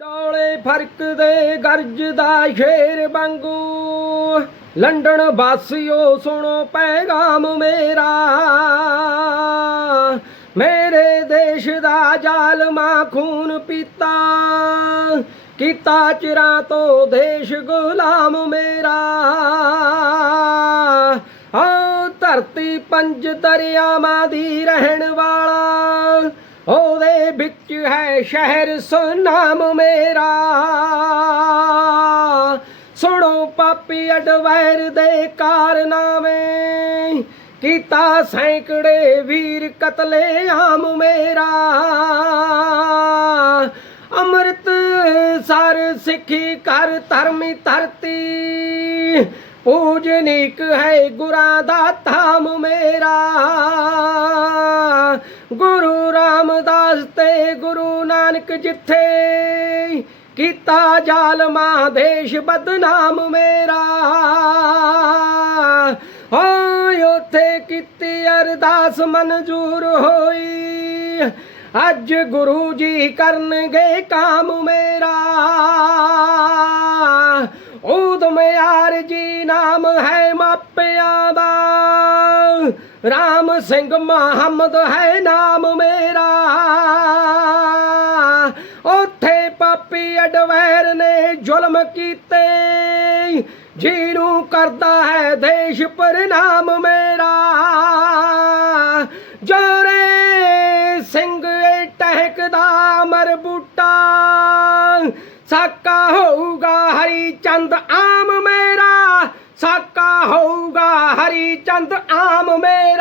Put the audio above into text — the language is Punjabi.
ਡੋਲੇ ਫ਼ਰਕ ਦੇ ਗਰਜ ਦਾ ਸ਼ੇਰ ਵਾਂਗੂ। ਲੰਡਨ ਵਾਸੀਓ, ਸੁਣੋ ਪੈਗਾਮ ਮੇਰਾ। ਮੇਰੇ ਦੇਸ਼ ਦਾ ਜ਼ਾਲਮਾ ਖੂਨ ਪੀਤਾ। ਕੀਤਾ ਚਿਰਾਂ ਤੋਂ ਦੇਸ਼ ਗੁਲਾਮ ਮੇਰਾ। ਆ ਧਰਤੀ ਪੰਜ ਦਰਿਆਵਾਂ ਦੀ ਰਹਿਣ ਵਾਲਾ। ਵਿੱਚ ਹੈ ਸ਼ਹਿਰ ਸੁਨਾਮ ਮੇਰਾ। ਸੁਣੋ ਪਾਪੀ ਅਡਵੈਰ ਦੇ ਕਾਰਨਾਮੇ। ਕੀਤਾ ਸੈਂਕੜੇ ਵੀਰ ਕਤਲੇ ਆਮ ਮੇਰਾ। ਅੰਮ੍ਰਿਤ ਸਰ ਸਿੱਖੀ ਕਰ ਧਰਮੀ ਧਰਤੀ। ਪੂਜਨੀਕ ਹੈ ਗੁਰਾਂ ਦਾ ਧਾਮ ਮੇਰਾ। ਗੁਰੂ ਰਾਮਦਾਸ ਤੇ ਗੁਰੂ ਨਾਨਕ ਜਿੱਥੇ ਕੀਤਾ ਜ਼ਾਲਮਾ, ਦੇਸ਼ ਬਦਨਾਮ ਮੇਰਾ। ਹੋਏ ਉਥੇ ਕੀਤੀ ਅਰਦਾਸ ਮਨਜ਼ੂਰ ਹੋਈ। ਅੱਜ ਗੁਰੂ ਜੀ ਕਰਨਗੇ ਕਾਮ ਮੇਰਾ। ਊਦਮ ਯਾਰ ਜੀ ਨਾਮ ਹੈ ਮਾਪਿਆਂ ਦਾ। ਰਾਮ ਸਿੰਘ ਮੁਹੰਮਦ ਹੈ ਨਾਮ ਮੇਰਾ। ਪਾਪੀ ਨੇ ਜ਼ੁਲਮ ਕੀਤੇ। ਜਿਹਨੂੰ ਕਰਦਾ ਹੈ ਦੇਸ਼ ਪ੍ਰਣਾਮ ਮੇਰਾ। ਜੋਰੇ ਸਿੰਘ ਟਹਿਕਦਾ ਮਰ ਬੂਟਾ। ਸਾਕਾ ਹੋਊਗਾ ਹਰੀ ਚੰਦ ਆਮ ਮੇਰਾ। ਸਾਕਾ ਹੋਊਗਾ ਹਰੀ ਚੰਦ ਆਮ ਮੇਰਾ।